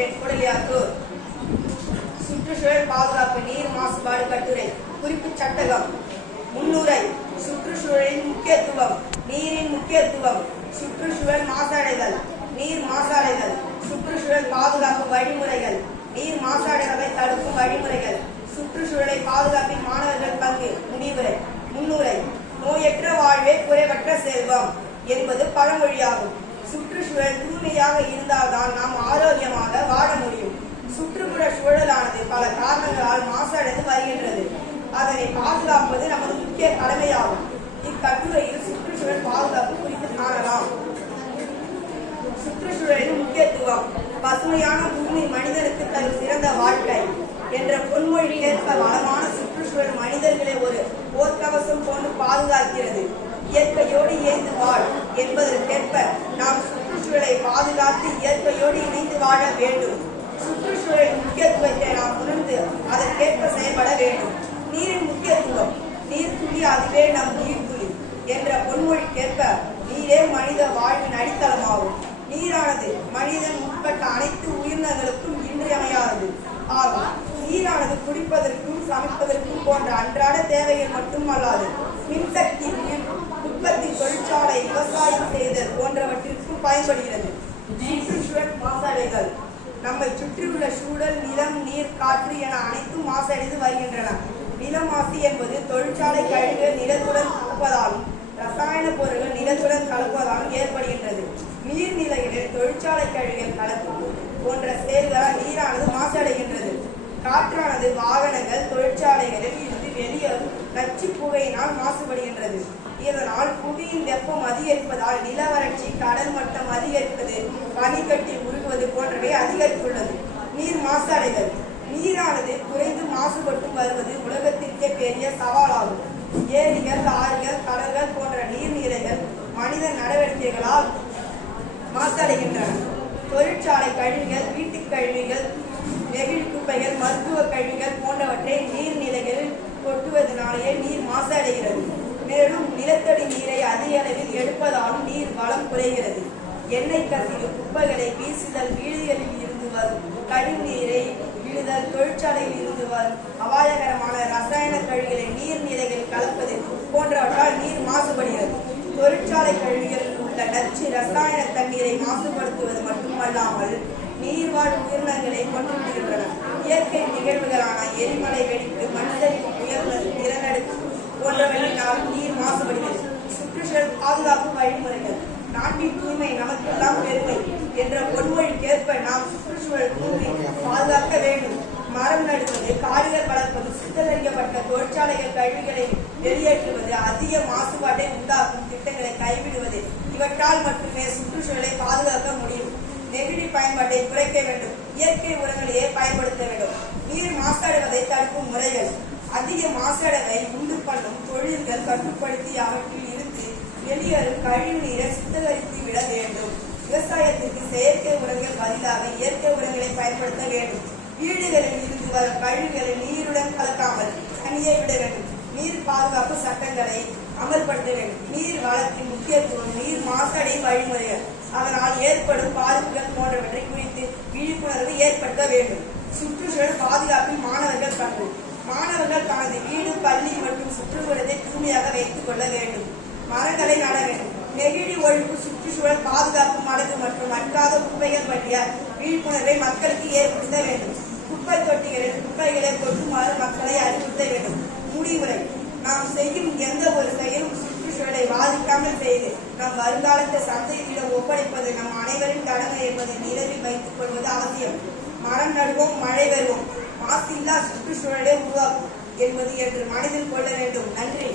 வாசிக்கின்றேன். குடலியாத்தூர். சுற்றுச்சூழல் பாதுகாப்பு நீர் மாசுபாடு கட்டுரை. குறிப்பு சட்டகம். முன்னுரை. சுற்றுச்சூழலின் முக்கியத்துவம். நீரின் முக்கியத்துவம். சுற்றுச்சூழல் மாசடைதல். நீர் மாசடைதல். சுற்றுச்சூழல் பாதுகாப்பு வழிமுறைகள். நீர் மாசடைதலை தடுக்கும் வழிமுறைகள். சுற்றுச்சூழலை பாதுகாப்பில் மாணவர்கள் பங்கு. முடிவுரை. முன்னுரை. நோயற்ற வாழ்வே குறைவற்ற செல்வம் என்பது பழமொழியாகும். சுற்றுச்சூழல் தூய்மையாக இருந்தால்தான் நாம் ஆரோக்கியமாக வாழ முடியும். சுற்றுப்புற சூழலானது பல காரணங்களால் மாசடைந்து வருகின்றது. அதனை பாதுகாப்பது நமது முக்கிய கடமையாகும். இக்கட்டுரையில் சுற்றுச்சூழல் பாதுகாப்பு குறித்து காணலாம். சுற்றுச்சூழலின் முக்கியத்துவம். பசுமையான பூமி மனிதனுக்கு தரும் சிறந்த வாழ்க்கை என்ற பொன்மொழிக்கேற்ப வளமான சுற்றுச்சூழல் மனிதர்களை ஒரு போர்க்கவசம் போன்று பாதுகாக்கிறது. இயற்கையோடு இணைந்து வாழ் என்பதற்கேற்ப நாம் சுற்றுச்சூழலை பாதுகாத்து இயற்கையோடு இணைந்து வாழ வேண்டும். சுற்றுச்சூழலின் முக்கியத்துவத்தை நாம் உணர்ந்து அதற்கேற்ப செயல்பட வேண்டும். நீரின் முக்கியத்துவம். நீர் துளி அதுவே நம் உயிர் துளி என்ற பொன்மொழிக்கேற்ப நீரே மனித வாழ்வின் அடித்தளமாகும். நீரானது மனிதன் உட்பட்ட அனைத்து உயிரினங்களுக்கும் இன்றியமையாதது ஆகும். நீரானது குடிப்பதற்கும் சமைப்பதற்கும் போன்ற அன்றாட தேவைகள் மட்டுமல்லாது மின்சக்தி உற்பத்தி, தொழிற்சாலை, விவசாயம் செய்தல் போன்றவற்றிற்கும் பயன்படுகிறது. சுற்றுச்சூழல் மாசடைதல். நம்மை சுற்றியுள்ள சூழல், நிலம், நீர், காற்று என அனைத்தும் மாசடைந்து வருகின்றன. நில மாசு என்பது தொழிற்சாலை கழிவுகள் நிலத்துடன் கலப்பதாலும் ரசாயன பொருட்கள் நிலத்துடன் கலப்பதாலும் ஏற்படுகின்றது. நீர்நிலைகளில் தொழிற்சாலை கழிவுகள் கலப்பு போன்ற செயல்களால் நீரானது மாசடைகின்றது. காற்றானது வாகனங்கள், தொழிற்சாலைகளில் இருந்து வெளியேறும் நச்சு புகையினால் மாசுபடுகின்றது. இதனால் புவியின் வெப்பம் அதிகரிப்பதால் நில வறட்சி, கடல் மட்டம் அதிகரிப்பது, பனிக்கட்டி உருகுவது போன்றவை அதிகரித்துள்ளது. நீர் மாசடைதல். நீரானது குறைந்து மாசுபட்டு வருவது உலகத்திற்கே பெரிய சவாலாகும். ஏரிகள், ஆறுகள், கடல்கள் போன்ற நீர்நிலைகள் மனித நடவடிக்கைகளால் மாசடைகின்றன. தொழிற்சாலை கழிவுகள், வீட்டுக் கழிவுகள், நெகிழி குப்பைகள், மருத்துவ கழிவுகள் போன்றவற்றை நீர்நிலைகளில் கொட்டுவதனாலேயே நீர் மாசடைகிறது. மேலும் நிலத்தடி நீரை அதிக அளவில் எடுப்பதாலும் நீர் வளம் குறைகிறது. எண்ணெய் கசிவு, குப்பைகளை வீசுதல், வீடுகளில் இருந்து வரும் கழிவு நீரை விழுதல், தொழிற்சாலையில் இருந்து வரும் அபாயகரமான ரசாயன கழிவுகளை நீர்நிலைகளில் கலப்பது போன்றவற்றால் நீர் மாசுபடுகிறது. தொழிற்சாலை கழிவுகளில் உள்ள நச்சு ரசாயன தண்ணீரை மாசுபடுத்துவது மட்டுமல்லாமல் நீர்வாழ் உயிரினங்களை கொண்டுவிடுகின்றன. இயற்கை நிகழ்வுகளான எரிமலை வெடிப்பு, மனிதனின் உயர்ந்த நிலநடுக்கம் போன்றவற்றினால் நீர் மாசுபடுகிறது. சுற்றுச்சூழல் பாதுகாப்பு வழிமுறைகள். நாட்டின் தூய்மை நமக்கெல்லாம் பெருமை என்ற பொன்மொழிக்கேற்ப நாம் சுற்றுச்சூழல் தூய்மை பாதுகாக்க வேண்டும். மரம் நடுவது, காடுகள் வளர்ப்பது, சுத்திகரிக்கப்பட்ட தொழிற்சாலைகள் கழிவுகளை வெளியேற்றுவது, அதிக மாசுபாட்டை உண்டாக்கும் திட்டங்களை கைவிடுவது இவற்றால் மட்டுமே சுற்றுச்சூழலை பாதுகாக்க முடியும். நெகிழி பயன்பாட்டை குறைக்க வேண்டும். இயற்கை உரங்களையே பயன்படுத்த வேண்டும். நீர் மாசடைவதை தடுக்கும் முறைகள். அதிக மாசடைவை உண்டு பண்ணும் தொழில்கள் கட்டுப்படுத்தி அவற்றில் இருந்து வெளியேறும் கழிவு நீரை சுத்திகரித்து விட வேண்டும். விவசாயத்திற்கு செயற்கை உரங்கள் பதிலாக இயற்கை உரங்களை பயன்படுத்த வேண்டும். வீடுகளில் இருந்து வரும் கழிவுகளை நீருடன் கலக்காமல் தனியே விட வேண்டும். நீர் பாதுகாப்பு சட்டங்களை அமல்படுத்த வேண்டும். நீர் வளத்தின் முக்கியத்துவம், நீர் மாசடை வழிமுறைகள், அதனால் ஏற்படும் பாதிப்புகள் போன்றவற்றை குறித்து விழிப்புணர்வு ஏற்படுத்த வேண்டும். சுற்றுச்சூழல் பாதுகாப்பில் மாணவர்கள் பங்கு. மாணவர்கள் தனது வீடு, பள்ளி மற்றும் சுற்றுப்புறத்தை தூய்மையாக வைத்துக் கொள்ள வேண்டும். மரங்களை நட வேண்டும். நெகிழி ஒழிப்பு, சுற்றுச்சூழல் பாதுகாப்பு, மடங்கு மற்றும் மட்காத குப்பைகள் பற்றிய விழிப்புணர்வை மக்களுக்கு ஏற்படுத்த வேண்டும். குப்பை தொட்டிகளில் குப்பைகளை கொட்டுமாறு மக்களை அறிவுறுத்த வேண்டும். முடிவுரை. நாம் செய்யும் எந்த ஒரு செயலும் சுற்றுச்சூழலை பாதிக்காமல் செய்து நம் வருங்காலத்தை சந்தையிடம் ஒப்படைப்பது நம் அனைவரின் கடமை என்பதை நினைவில் வைத்துக் கொள்வது அவசியம். மரம் நடுவோம், மழை வருவோம், மாசில்லா சுற்றுச்சூழலை உருவாக்கும் என்பது என்று மனதில் கொள்ள வேண்டும். நன்றி.